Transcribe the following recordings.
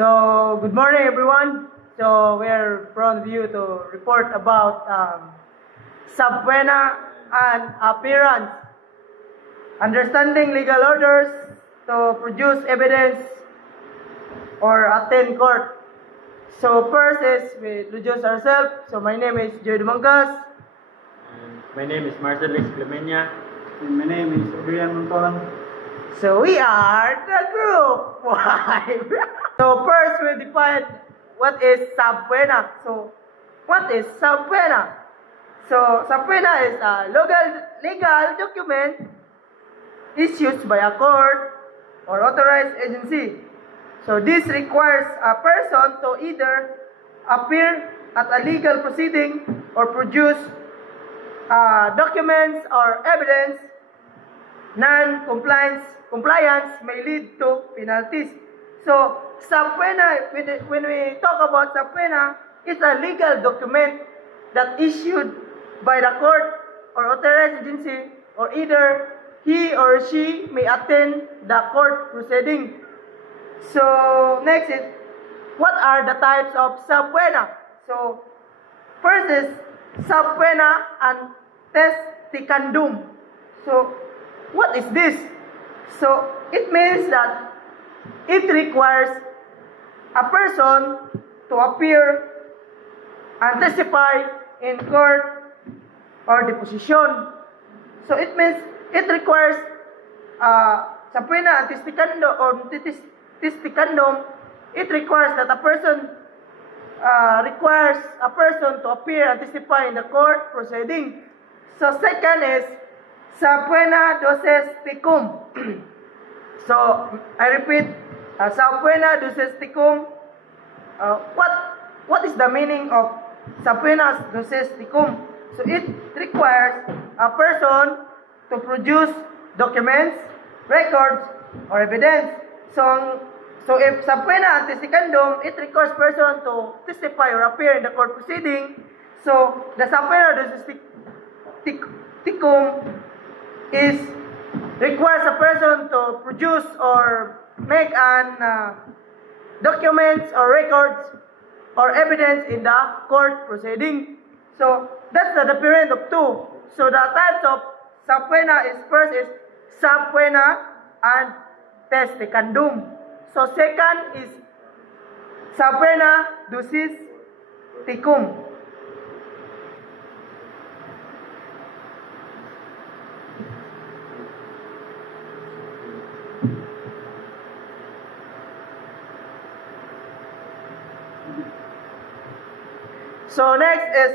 So, good morning everyone. So, we're proud of you to report about subpoena and appearance. Understanding legal orders to produce evidence or attend court. So, first is we introduce ourselves. So, my name is Joy Dumangas. And my name is Marcel Lex Clemenya. And my name is Adrian Monton. So we are the group 5. So first we define what is subpoena. So what is subpoena? So subpoena is a legal document issued by a court or authorized agency. So this requires a person to either appear at a legal proceeding or produce documents or evidence. Non-compliance may lead to penalties. So, subpoena, when we talk about subpoena, it's a legal document that issued by the court or authorized agency, or either he or she may attend the court proceeding. So, next is, what are the types of subpoena? So, first is subpoena and testicandum. So, what is this? So, it means that it requires a person to appear and testify in court or deposition. So, it means it requires subpoena and testicandum. It requires that a person to appear and testify in the court proceeding. So, second is subpoena duces tecum. So, I repeat, subpoena duces tecum. What is the meaning of subpoena duces tecum? So, it requires a person to produce documents, records, or evidence. So if subpoena and testicandum, it requires person to testify or appear in the court proceeding. So, the subpoena duces tecum requires a person to produce or make an documents or records or evidence in the court proceeding. So that's the difference of two. So the types of subpoena is first is subpoena and testicandum. So second is subpoena duces tecum. So next is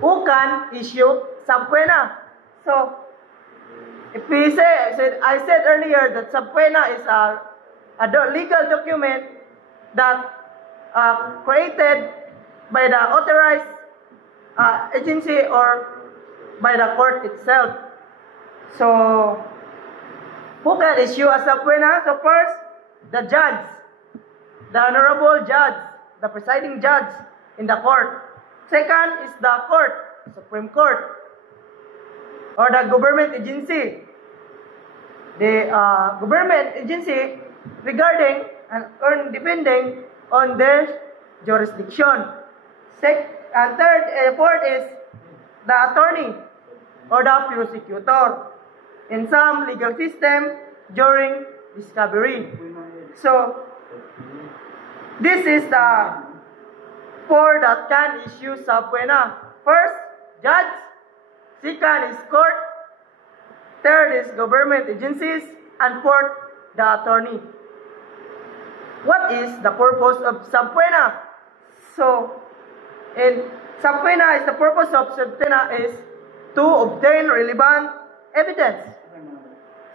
who can issue subpoena. So if we I said earlier that subpoena is a legal document that created by the authorized agency or by the court itself. So who can issue a subpoena? So first, the judge, the honorable judge, the presiding judge in the court. Second is the court, Supreme Court, or the government agency. The government agency regarding and depending on their jurisdiction. Fourth is the attorney or the prosecutor in some legal system during discovery. So this is the four that can issue subpoena. First, judge. Second is court. Third is government agencies. And fourth, the attorney. What is the purpose of subpoena? So, in subpoena, the purpose of subpoena is to obtain relevant evidence,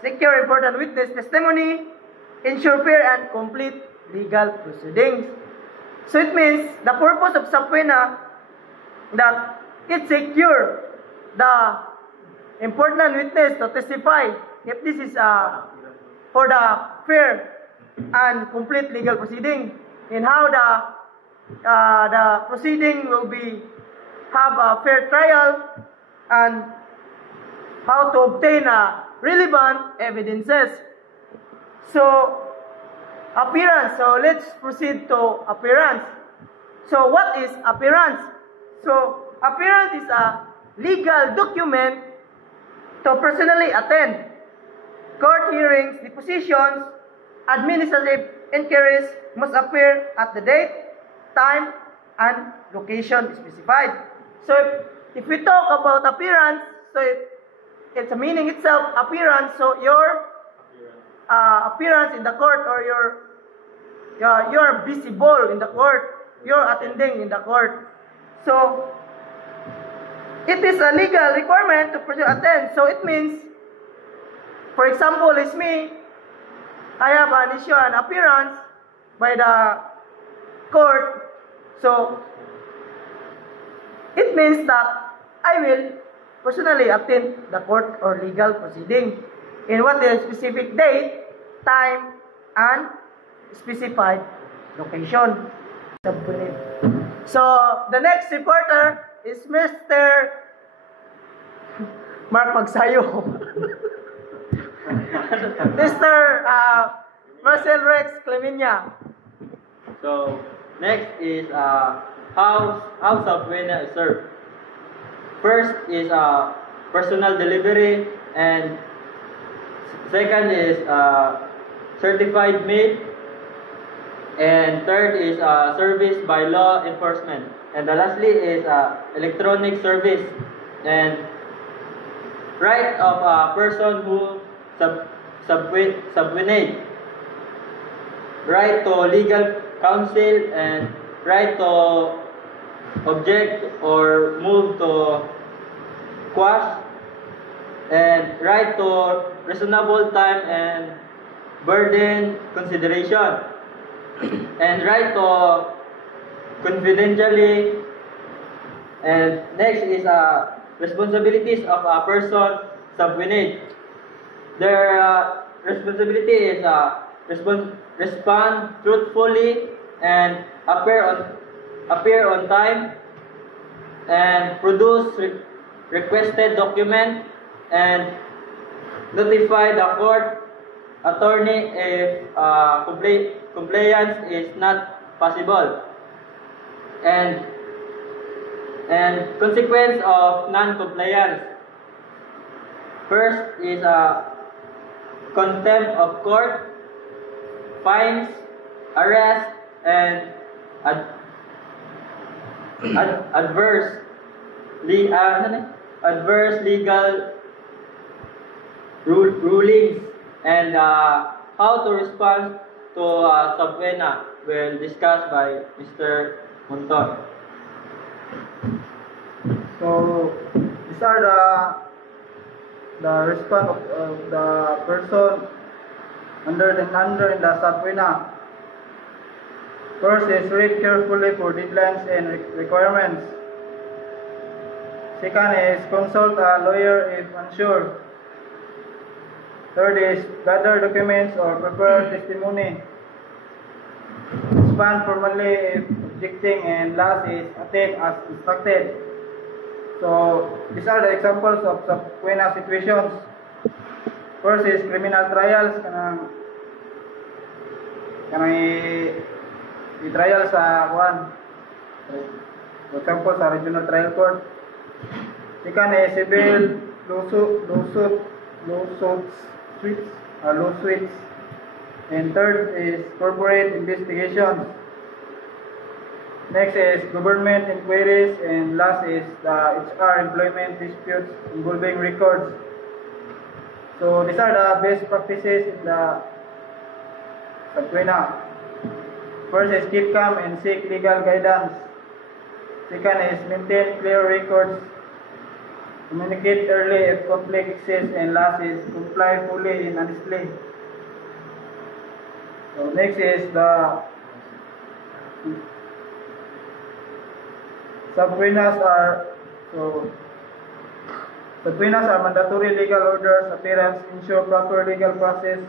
secure important witness testimony, ensure fair and complete legal proceedings. So it means the purpose of subpoena that it secure the important witness to testify if this is for the fair and complete legal proceeding, in how the proceeding will have a fair trial and how to obtain relevant evidences. So appearance. So let's proceed to appearance. So what is appearance? So appearance is a legal document to personally attend court hearings, depositions, administrative inquiries must appear at the date, time, and location specified. So if we talk about appearance, so it's a meaning itself, appearance. So your appearance in the court, or you're visible in the court, you're attending in the court. So it is a legal requirement to personally attend. So it means, for example, it's me, I have an issue, an appearance by the court. So it means that I will personally attend the court or legal proceeding in what is specific date, time, and specified location. So the next reporter is Mr. Mark Magsayo. Mr. Marcel Rex Clemenya. So next is how Subpoena is served. First is personal delivery, and second is certified mail, and third is service by law enforcement, and the lastly is electronic service and right of a person who subpoenaed, right to legal counsel, and right to object or move to quash, and right to reasonable time and burden consideration, and right to confidentially. And next is responsibilities of a person subpoenaed. Their responsibility is respond truthfully and appear on time, and produce requested document, and notify the court attorney if compliance is not possible, and consequence of non-compliance. First is contempt of court, fines, arrest, and adverse legal rulings, and how to respond to subpoena will discussed by Mr. Monton. So these are the response of the person under in the subpoena. First is read carefully for deadlines and requirements. Second is consult a lawyer if unsure. Third is gather documents or prepare testimony. Respond formally if objecting, and last is attend as instructed. So these are the examples of subpoena situations. First is criminal trials. I-trial sa one. For example, sa regional trial court. Second is civil lawsuits. And third is corporate investigations. Next is government inquiries, and last is the HR employment disputes involving records. So these are the best practices in the subpoena. First is keep calm and seek legal guidance. Second is maintain clear records. Communicate early if conflict exists, and last is comply fully and honestly. So next is the subpoenas are mandatory legal orders. Appearance ensure proper legal process.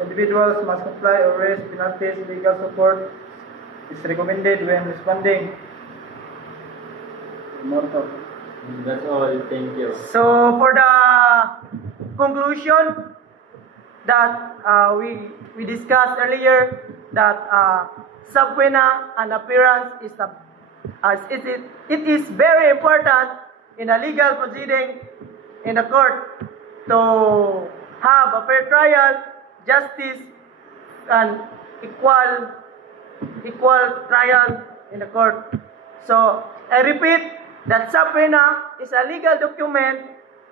Individuals must comply or raise penalties. Legal support is recommended when responding. That's all. Thank you. So for the conclusion that we discussed earlier, that subpoena and appearance is it is very important in a legal proceeding in the court to have a fair trial, justice, and equal trial in the court. So I repeat that subpoena is a legal document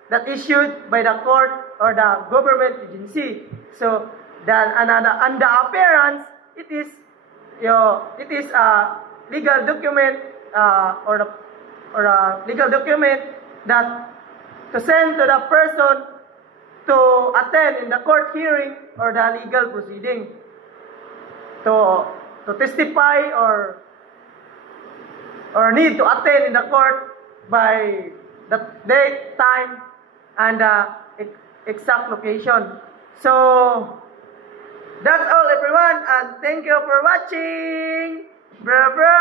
that issued by the court or the government agency. So and the appearance, it is a legal document or a legal document that to send to the person to attend in the court hearing or the legal proceeding to testify or need to attend in the court by the date, time, and exact location. So that's all, everyone, and thank you for watching. Brother.